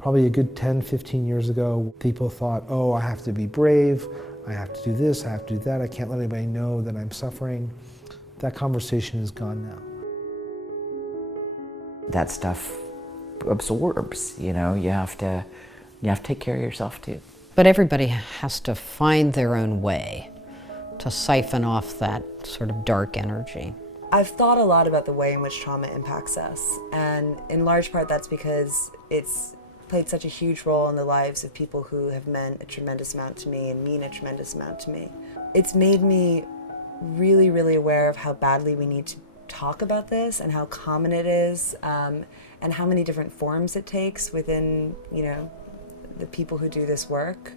Probably a good 10, 15 years ago, people thought, oh, I have to be brave, I have to do this, I have to do that, I can't let anybody know that I'm suffering. That conversation is gone now. That stuff absorbs, you know, you have to take care of yourself too. But everybody has to find their own way to siphon off that sort of dark energy. I've thought a lot about the way in which trauma impacts us, and in large part that's because it's played such a huge role in the lives of people who have meant a tremendous amount to me and mean a tremendous amount to me. It's made me really, really aware of how badly we need to talk about this and how common it is, and how many different forms it takes within, you know, the people who do this work.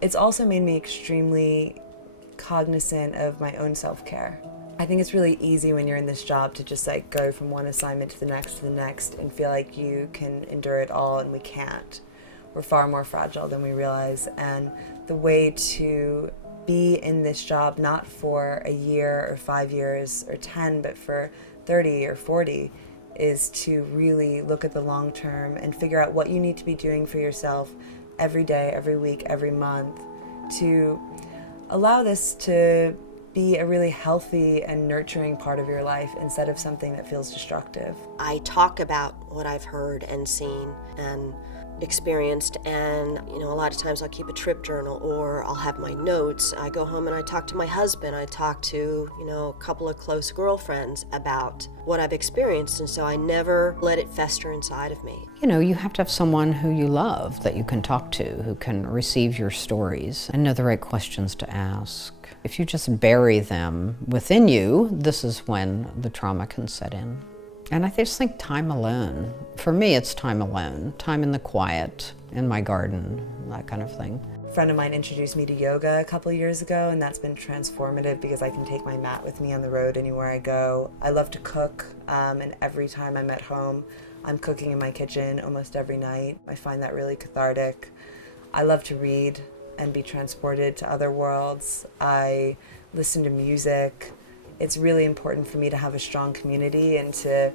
It's also made me extremely cognizant of my own self-care. I think it's really easy when you're in this job to just like go from one assignment to the next and feel like you can endure it all, and we can't. We're far more fragile than we realize, and the way to be in this job not for a year or 5 years or 10, but for 30 or 40 is to really look at the long term and figure out what you need to be doing for yourself every day, every week, every month to allow this to be a really healthy and nurturing part of your life instead of something that feels destructive. I talk about what I've heard and seen and experienced, and you know, a lot of times I'll keep a trip journal or I'll have my notes. I go home and I talk to my husband, I talk to, you know, a couple of close girlfriends about what I've experienced, and so I never let it fester inside of me. You know, you have to have someone who you love that you can talk to, who can receive your stories and know the right questions to ask. If you just bury them within you, this is when the trauma can set in. And I just think time alone. For me, it's time alone. Time in the quiet, in my garden, that kind of thing. A friend of mine introduced me to yoga a couple years ago, and that's been transformative because I can take my mat with me on the road anywhere I go. I love to cook, and every time I'm at home, I'm cooking in my kitchen almost every night. I find that really cathartic. I love to read and be transported to other worlds. I listen to music. It's really important for me to have a strong community and to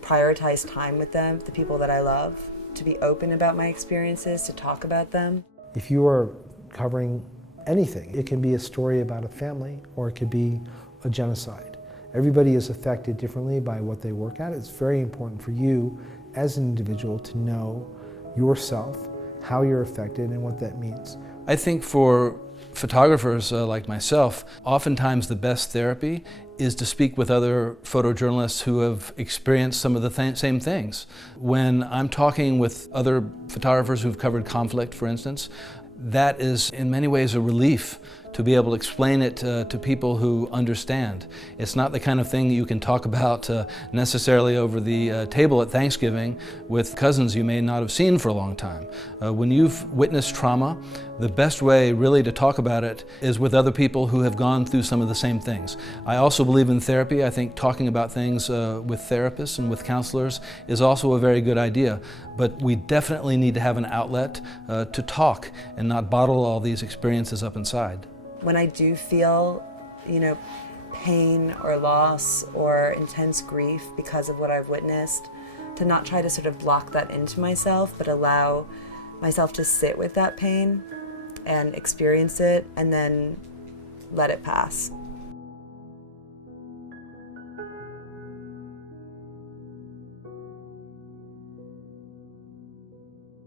prioritize time with them, the people that I love, to be open about my experiences, to talk about them. If you are covering anything, it can be a story about a family or it could be a genocide. Everybody is affected differently by what they work at. It's very important for you as an individual to know yourself, how you're affected, and what that means. I think for photographers like myself, oftentimes the best therapy is to speak with other photojournalists who have experienced some of the same things. When I'm talking with other photographers who've covered conflict, for instance, that is in many ways a relief to be able to explain it to people who understand. It's not the kind of thing you can talk about necessarily over the table at Thanksgiving with cousins you may not have seen for a long time. When you've witnessed trauma, the best way really to talk about it is with other people who have gone through some of the same things. I also believe in therapy. I think talking about things with therapists and with counselors is also a very good idea. But we definitely need to have an outlet to talk and not bottle all these experiences up inside. When I do feel, you know, pain or loss or intense grief because of what I've witnessed, to not try to sort of block that into myself, but allow myself to sit with that pain and experience it and then let it pass.